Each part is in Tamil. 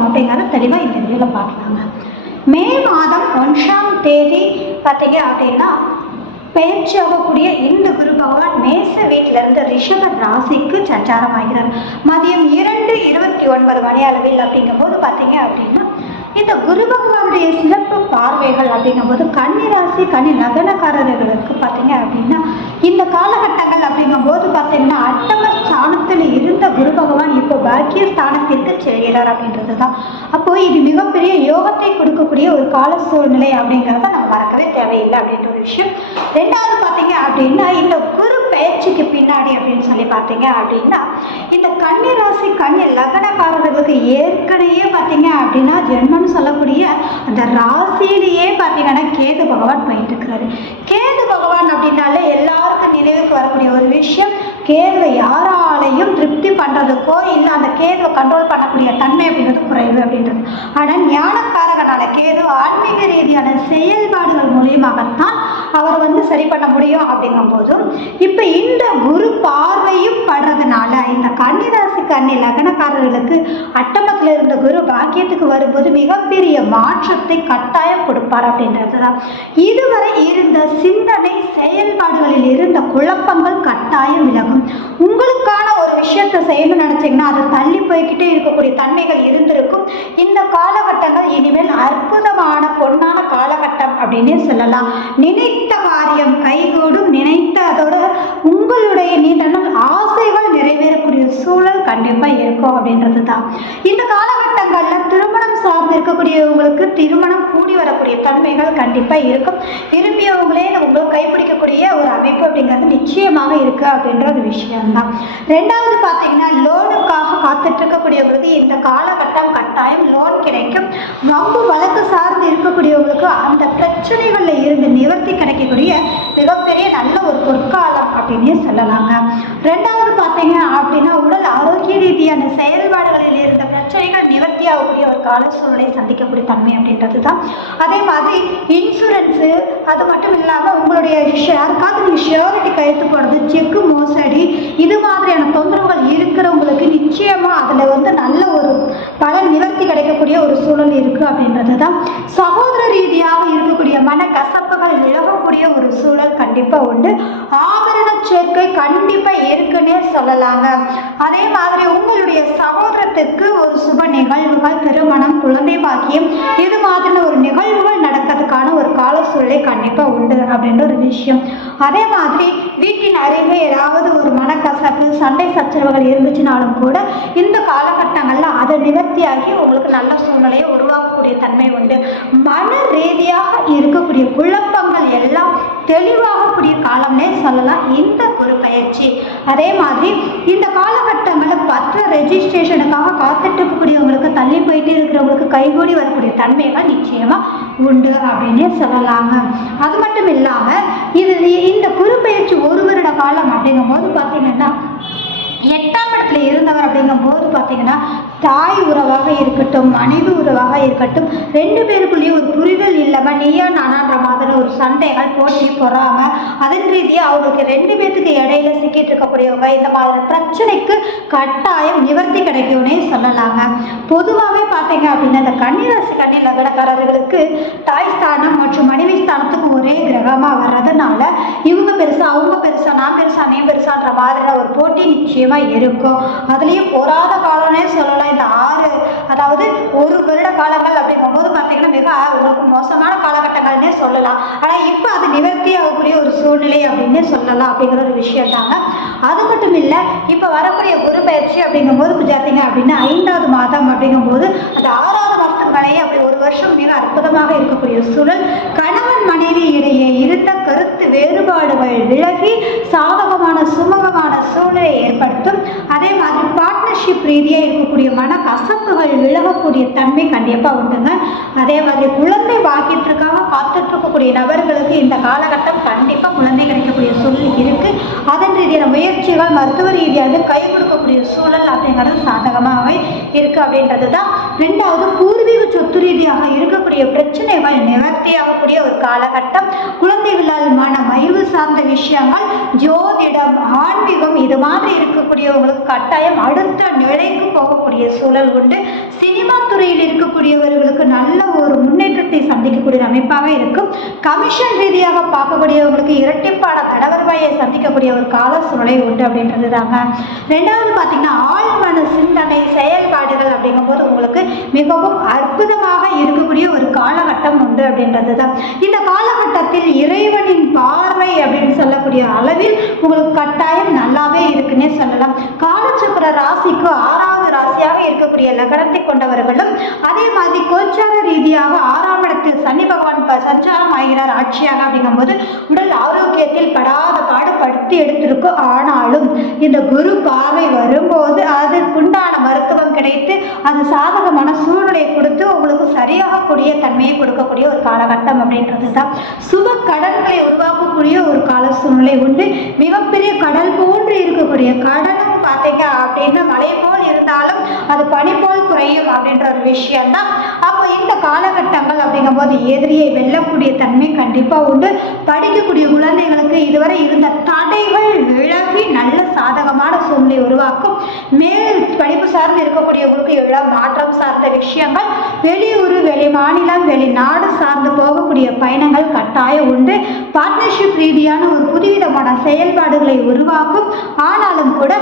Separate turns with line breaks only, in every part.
இருக்கும் அப்படிங்கிறத தெளிவாக இந்த வீடியோவில் பார்க்கலாங்க. மே மாதம் ஒன்றாம் தேதி பார்த்தீங்க அப்படின்னா பெயர்ச்சியாகக்கூடிய இந்த குரு பகவான் மேச வீட்டிலிருந்து ரிஷப ராசிக்கு சஞ்சாரம் ஆகிறார் மதியம் இரண்டு இருபத்தி ஒன்பது மணி அளவில் அப்படிங்கும்போது பார்த்தீங்க அப்படின்னா இந்த குரு பகவானுடைய சிறப்பு பார்வைகள் அப்படிங்கும்போது கன்னி ராசி கன்னி நகனக்காரர்களுக்கு பார்த்தீங்க அப்படின்னா இந்த காலகட்டங்கள் அப்படிங்கும்போது பார்த்தீங்கன்னா அட்டம ஸ்தானத்தில் இருந்த குரு பகவான் இப்போ பாக்கிய ஸ்தானத்திற்கு செல்கிறார் அப்படின்றது தான் அப்போ இது மிகப்பெரிய யோகத்தை கொடுக்கக்கூடிய ஒரு கால சூழ்நிலை அப்படிங்கிறத நம்ம மறக்கவே தேவையில்லை அப்படின்ற ஒரு விஷயம். ரெண்டாவது பார்த்தீங்க அப்படின்னா இந்த குரு பயிற்சிக்கு பின்னாடி அப்படின்னு சொல்லி பார்த்தீங்க அப்படின்னா இந்த கன்னி ராசி கன்னி லக்னக்காரர்களுக்கு ஏற்கனவே பார்த்தீங்க அப்படின்னா ஜென்மம்னு சொல்லக்கூடிய அந்த ராசியிலேயே பார்த்தீங்கன்னா கேது பகவான் போயிட்டு இருக்கிறாரு. கேது பகவான் அப்படின்னாலே எல்லா நினைவுக்கு வரக்கூடிய ஒரு விஷயம் கேதுவை யாராலையும் திருப்தி பண்ணுறதுக்கோ இல்லை அந்த கேதுவை கண்ட்ரோல் பண்ணக்கூடிய தன்மை அப்படின்றது குறைவு அப்படின்றது. ஆனால் ஞானக்காரகனால கேது ஆன்மீக ரீதியான செயல்பாடுகள் மூலியமாகத்தான் அவர் வந்து சரி பண்ண முடியும் அப்படிங்கும் போதும் இப்போ இந்த குரு பார்வையும் படுறதுனால இந்த கன்னிராசி கன்னி லக்னக்காரர்களுக்கு அட்டமத்தில் இருந்த குரு பாக்கியத்துக்கு வரும்போது மிகப்பெரிய மாற்றத்தை கட்டாயம் கொடுப்பார் அப்படின்றது தான் இதுவரை இருந்த சிந்தனை செயல்பாடுகளில் இருந்த குழப்பங்கள் கட்டாயம் விலகும் உங்களுக்கான ஒரு விஷயத்தை செய்யணும்னு நினச்சிங்கன்னா அது தள்ளி போய்கிட்டே இருக்கக்கூடிய தன்மைகள் இருந்திருக்கும். இந்த காலகட்டங்கள் இனிமேல் அற்புதமான பொன்னான காலகட்டம் அப்படின்னு சொல்லலாம். நினைத்த காரியம் கைகூடும் நினைத்த அதோட உங்களுடைய நீண்ட நாள் ஆசைகள் நிறைவேறக்கூடிய சூழல் கண்டிப்பாக இருக்கும் அப்படின்றது தான் இந்த காலகட்டங்களில் திருமணம் சார்ந்து இருக்கக்கூடியவங்களுக்கு திருமணம் கூடி வரக்கூடிய தன்மைகள் கண்டிப்பாக இருக்கும். விரும்பியவங்களே உங்களுக்கு கைப்பிடிக்கக்கூடிய ஒரு அமைப்பு அப்படிங்கிறது நிச்சயமாக இருக்குது அப்படின்ற ஒரு விஷயம்தான். ரெண்டாவது பார்த்தீங்கன்னா லோனு காத்துட்டு இருக்கக்கூடியவங்களுக்கு இந்த காலகட்டம் கட்டாயம் லோன் கிடைக்கும். வம்பு வழக்கு சார்ந்து இருக்கக்கூடியவங்களுக்கு அந்த பிரச்சனைகளில் இருந்து நிவர்த்தி கிடைக்கக்கூடிய மிகப்பெரிய நல்ல ஒரு பொற்காலம் அப்படின்னே சொல்லலாங்க. ரெண்டாவது பார்த்தீங்க அப்படின்னா உடல் ஆரோக்கிய ரீதியான செயல்பாடுகளில் இருந்த பிரச்சனைகள் நிவர்த்தி ஆகக்கூடிய ஒரு கால சூழ்நிலை சந்திக்கக்கூடிய தன்மை அப்படின்றது தான் அதே மாதிரி இன்சூரன்ஸு அது மட்டும் இல்லாமல் உங்களுடைய யாருக்காவது நீங்கள் ஷியோரிட்டி கையெழுத்து போடுறது செக்கு மோசடி இது மாதிரியான தொந்தரவுகள் இருக்கிறவங்களுக்கு நிச்சயமாக அதில் வந்து நல்ல ஒரு பலன் நிவர்த்தி கிடைக்கக்கூடிய ஒரு சூழல் இருக்குது அப்படின்றது தான் சகோதர ரீதியாக இருக்கக்கூடிய மன கசப்புகள் விலகக்கூடிய ஒரு சூழல் கண்டிப்பாக உண்டு. ஆபரண சேர்க்கை கண்டிப்பாக இருக்குன்னே சொல்லலாங்க. அதே மாதிரி உங்களுடைய சகோதரத்துக்கு ஒரு சுப நிகழ்வுகள் திருமணம் குழந்தை பாக்கியம் இது மாதிரியான ஒரு நிகழ்வுகள் நடக்கிறதுக்கான ஒரு கால கண்டிப்பாக உண்டு அப்படின்ற ஒரு விஷயம். அதே மாதிரி வீட்டின் அருகே ஏதாவது ஒரு மனக்கசப்பு சண்டை சச்சரவுகள் இருந்துச்சுனாலும் கூட இந்த காலகட்டங்களில் அதை நிவர்த்தியாகி உங்களுக்கு நல்ல சூழ்நிலையை உருவாக்கக்கூடிய தன்மை உண்டு. மன ரீதியாக இருக்கக்கூடிய குழப்பங்கள் எல்லாம் தெளிவாகக்கூடிய காலம்னே சொல்லலாம். இந்த ஒரு பயிற்சி. அதே மாதிரி இந்த காலகட்டங்களில் பத்திர ரெஜிஸ்ட்ரேஷனுக்காக காத்துட்டு இருக்கக்கூடியவங்களுக்கு தள்ளி போயிட்டு இருக்கிறவங்களுக்கு கைகூடி வரக்கூடிய தன்மைகள் நிச்சயமாக உண்டு அப்படின்னே சொல்லலாங்க. அது மட்டும் இல்லாமல் இது இந்த குரு பயிற்சி ஒரு வருட காலம் அப்படிங்கும்போது பார்த்தீங்கன்னா எட்டாம் இடத்துல இருந்தவர் அப்படிங்கும்போது பார்த்தீங்கன்னா தாய் உறவாக இருக்கட்டும் மனைவி உறவாக இருக்கட்டும் ரெண்டு பேருக்குள்ளேயும் ஒரு புரிதல் இல்லாமல் நீயா நானான்ற மாதிரி ஒரு சண்டைகள் போட்டி பொறாம அதன் ரீதியாக அவங்களுக்கு ரெண்டு பேர்த்துக்கு இடையில சிக்கிட்டு இருக்கக்கூடியவங்க இந்த மாதிரி பிரச்சனைக்கு கட்டாயம் நிவர்த்தி கிடைக்கும்னே சொல்லலாங்க. பொதுவாகவே பார்த்தீங்க அப்படின்னா இந்த கன்னிராசி கன்னி லக்னக்காரர்களுக்கு தாய் ஸ்தானம் மற்றும் மனைவி ஸ்தானம் ஒரே கிரகமாக வர்றதுனால இவங்க பெருசா அவங்க பெருசா நான் பெருசா நீ பெருசான்ற மாதிரியான ஒரு போட்டி நிச்சயமாக இருக்கும். அதுலேயும் பொறாத காலம்னே சொல்லலாம். இந்த ஆறு அதாவது ஒரு வருட காலங்கள் அப்படிங்கும்போது பார்த்தீங்கன்னா மிக உங்களுக்கு மோசமான காலகட்டங்கள்னே சொல்லலாம். ஆனால் இப்போ அது நிவர்த்தி ஆகக்கூடிய ஒரு சூழ்நிலை அப்படின்னே சொல்லலாம் அப்படிங்கிற ஒரு விஷயம் தாங்க அது மட்டும் இல்லை இப்போ வரக்கூடிய குரு பயிற்சி அப்படிங்கும்போது பார்த்தீங்க அப்படின்னா ஐந்தாவது மாதம் அப்படிங்கும்போது அந்த ஆறாவது மாதம் மேலேயே அப்படி ஒரு வருஷம் மிக அற்புதமாக இருக்கக்கூடிய சூழல் கணவன் மனைவி இடையே இருந்த கருத்து வேறுபாடுகள் விலகி சாதகமான சுமூகமான சூழலை ஏற்படுத்தும். அதே மாதிரி பார்ட்னர்ஷிப் ரீதியாக இருக்கக்கூடிய மன கசப்புகள் விலகக்கூடிய தன்மை கண்டிப்பாக உண்டுங்க. அதே மாதிரி குழந்தை பாக்கியத்திற்காக காத்துட்டு இருக்கக்கூடிய நபர்களுக்கு இந்த காலகட்டம் கண்டிப்பாக குழந்தை கிடைக்கக்கூடிய சூழல் இருக்குது அதன் ரீதியான முயற்சிகள் மருத்துவ ரீதியாக கை கொடுக்கக்கூடிய சூழல் அப்படிங்கிறது சாதகமாகவே இருக்குது அப்படின்றது தான் ரெண்டாவது பூர்வீக சொத்து ரீதியாக இருக்கக்கூடிய பிரச்சனைகள் நிவர்த்தியாகக்கூடிய ஒரு காலகட்டம். குழந்தைகளால் மன மகிழ்வு சார்ந்த விஷயங்கள் ஜோதிடம் ஆன்மீகம் இது மாதிரி இருக்கக்கூடியவங்களுக்கு கட்டாயம் அடுத்த நிலைக்கு போகக்கூடிய சூழல் உண்டு. சினிமா துறையில் இருக்கக்கூடியவர்களுக்கு நல்ல ஒரு முன்னேற்றத்தை சந்திக்கக்கூடிய அமைப்பாக இருக்கும். கமிஷன் ரீதியாக பார்க்கக்கூடியவங்களுக்கு இரட்டிப்பான தடவர்வாயை சந்திக்கக்கூடிய ஒரு கால சூழலை உண்டு அப்படின்றது தாங்க ரெண்டாவது பார்த்தீங்கன்னா ஆள் மனசு செயல்பாடுகள் அப்படிங்கும்போது உங்களுக்கு மிகவும் அற்புதமாக இருக்கக்கூடிய ஒரு காலகட்டம் உண்டு அப்படின்றது தான் இந்த காலகட்டத்தில் இறைவனின் பார்வை அப்படின்னு சொல்லக்கூடிய அளவில் உங்களுக்கு கட்டாயம் நல்லாவே இருக்குன்னே சொல்லலாம். காலச்சக்கர ராசிக்கு ஆறாவது ராசியாக இருக்கக்கூடிய லக்னத்தை கொண்டவர்களும் அதே மாதிரி கோச்சார ரீதியாக ஆறாம் இடத்தில் சனி பகவான் சஞ்சாரம் ஆகிறார் ஆட்சியாக அப்படிங்கும்போது உடல் ஆரோக்கியத்தில் படாத பாடு படுத்தி எடுத்திருக்கும். ஆனாலும் இந்த குரு பார்வை வரும்போது அதற்குண்டான மருத்துவம் கிடைத்து அது சாதகமான சூழ்நிலை கொடுத்து சரியாகக்கூடிய தன்மையை கொடுக்கக்கூடிய ஒரு காலகட்டம் அப்படின்றது தான் சுப கடன்களை உருவாக்கக்கூடிய ஒரு கால சூழ்நிலை உண்டு. மிகப்பெரிய கடல் போன்று இருக்கக்கூடிய கடலும் பார்த்தீங்க அப்படின்னா மலை போல் இருந்தாலும் அது பனி போல் குறையும் அப்படின்ற ஒரு விஷயம் தான் அப்போ இந்த காலகட்டம் போது எதிரியை வெல்லக்கூடிய தன்மை கண்டிப்பாக உண்டு. படிக்கக்கூடிய குழந்தைகளுக்கு இதுவரை இருந்த தடைகள் விலகி நல்ல சாதகமான சூழ்நிலை உருவாக்கும். மேல் படிப்பு சார்ந்து இருக்கக்கூடியவங்களுக்கு இளம் மாற்றம் சார்ந்த விஷயங்கள் வெளியூர் வெளி மாநிலம் வெளிநாடு சார்ந்து போகக்கூடிய பயணங்கள் கட்டாயம் உண்டு. பார்ட்னர்ஷிப் ரீதியான ஒரு புதுவிதமான செயல்பாடுகளை உருவாக்கும். ஆனாலும் கூட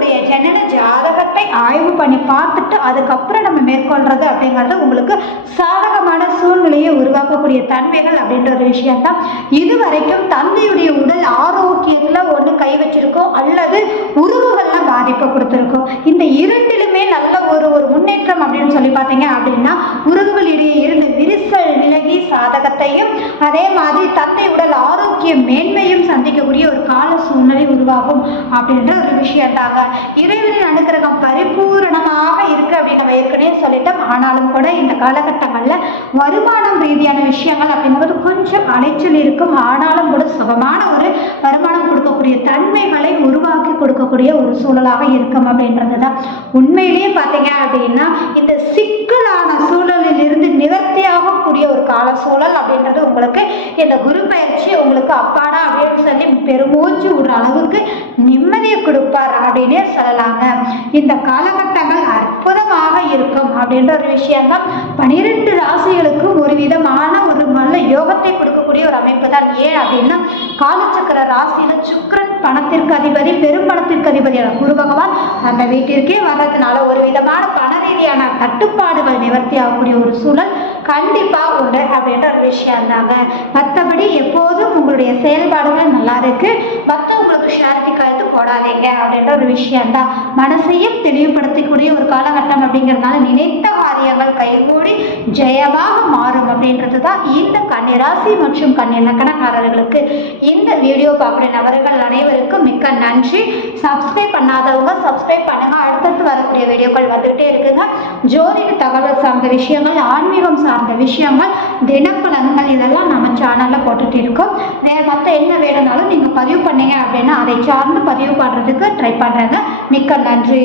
உங்களுடைய ஜனன ஜாதகத்தை ஆய்வு பண்ணி பார்த்துட்டு அதுக்கப்புறம் நம்ம மேற்கொள்றது அப்படிங்கிறது உங்களுக்கு சாதகமான சூழ்நிலையை உருவாக்கக்கூடிய தன்மைகள் அப்படின்ற ஒரு விஷயம்தான். இதுவரைக்கும் தந்தையுடைய உடல் ஆரோக்கியத்தில் ஒன்று கை வச்சிருக்கோம் அல்லது உறவுகள்ல பாதிப்பை கொடுத்துருக்கோம் இந்த இரண்டிலுமே நல்ல ஒரு ஒரு முன்னேற்றம் அப்படின்னு சொல்லி பார்த்தீங்க அப்படின்னா உறவுகளிடையே இருந்த விரிசல் விலகி சாதகத்தையும் அதே மாதிரி தந்தை உடல் ஆரோக்கிய மேன்மையும் சந்திக்கக்கூடிய ஒரு கால சூழ்நிலை உருவாகும் அப்படின்ற ஒரு விஷயம் தாங்க இறைவனின் அனுக்கிரகம் பரிபூரணமாக இருக்கு அப்படின்னு நம்ம ஏற்கனவே சொல்லிட்டோம். ஆனாலும் கூட இந்த காலகட்டங்களில் வருமானம் ரீதியான விஷயங்கள் அப்படிங்கிறது கொஞ்சம் அலைச்சல் இருக்கும். ஆனாலும் கூட சுகமான ஒரு வருமானம் கொடுக்கக்கூடிய தன்மைகளை உருவாக்கி கொடுக்கக்கூடிய ஒரு சூழலாக இருக்கும் அப்படின்றது தான் உண்மையிலேயே பார்த்தீங்க அப்படின்னா இந்த சிக்கலான சூழலில் நிவர்த்தியாகக்கூடிய ஒரு கால சூழல் அப்படின்றது உங்களுக்கு இந்த குரு பயிற்சி உங்களுக்கு அப்பாடா அப்படின்னு சொல்லி பெருமூச்சு விடுற அளவுக்கு நிம்மதியை கொடுப்பார் அப்படின்னே சொல்லலாங்க. இந்த காலகட்டங்கள் இருக்கும் அப்படின்ற ஒரு விஷயம்தான். பனிரெண்டு ராசிகளுக்கும் ஒரு விதமான ஒரு நல்ல யோகத்தை கொடுக்கக்கூடிய ஒரு அமைப்பு தான் ஏன் அப்படின்னா காலச்சக்கர ராசியில சுக்கிரன் பணத்திற்கு அதிபதி பெரும் பணத்திற்கு அதிபதியான குரு பகவான் அந்த வீட்டிற்கே வர்றதுனால ஒரு விதமான பண ரீதியான தட்டுப்பாடுகள் நிவர்த்தி ஆகக்கூடிய ஒரு சூழல் கண்டிப்பா உண்டு அப்படின்ற ஒரு விஷயம் தாங்க. மற்றபடி எப்போதும் உங்களுடைய செயல்பாடுகள் நல்லா இருக்கு. மற்றவங்களுக்கு ஷேரிட்டி கழுத்து போடாதீங்க அப்படின்ற ஒரு விஷயம் தான். மனசையும் தெளிவுபடுத்தக்கூடிய ஒரு காலகட்டம் அப்படிங்கிறதுனால நினைத்த காரியங்கள் கைகூடி ஜெயமாக மாறும் அப்படின்றது தான் இந்த கன்னிராசி மற்றும் கன்னி லக்கணக்காரர்களுக்கு இந்த வீடியோ பார்க்குற நபர்கள் அனைவருக்கும் மிக்க நன்றி. சப்ஸ்கிரைப் பண்ணாதவங்க சப்ஸ்கிரைப் பண்ணுங்க. அடுத்தடுத்து வரக்கூடிய வீடியோக்கள் வந்துகிட்டே இருக்குங்க. ஜோதிட தகவல் சார்ந்த விஷயங்கள் ஆன்மீகம் சார்ந்த விஷயங்கள் தினப்பலன்கள் இதெல்லாம் நம்ம சேனலில் போட்டுட்டு இருக்கோம். வேறு மற்ற என்ன வேணும்னாலும் நீங்கள் பதிவு பண்ணீங்க அப்படின்னா அதை சார்ந்து பதிவு பண்ணுறதுக்கு ட்ரை பண்ணுறேங்க மிக்க நன்றி.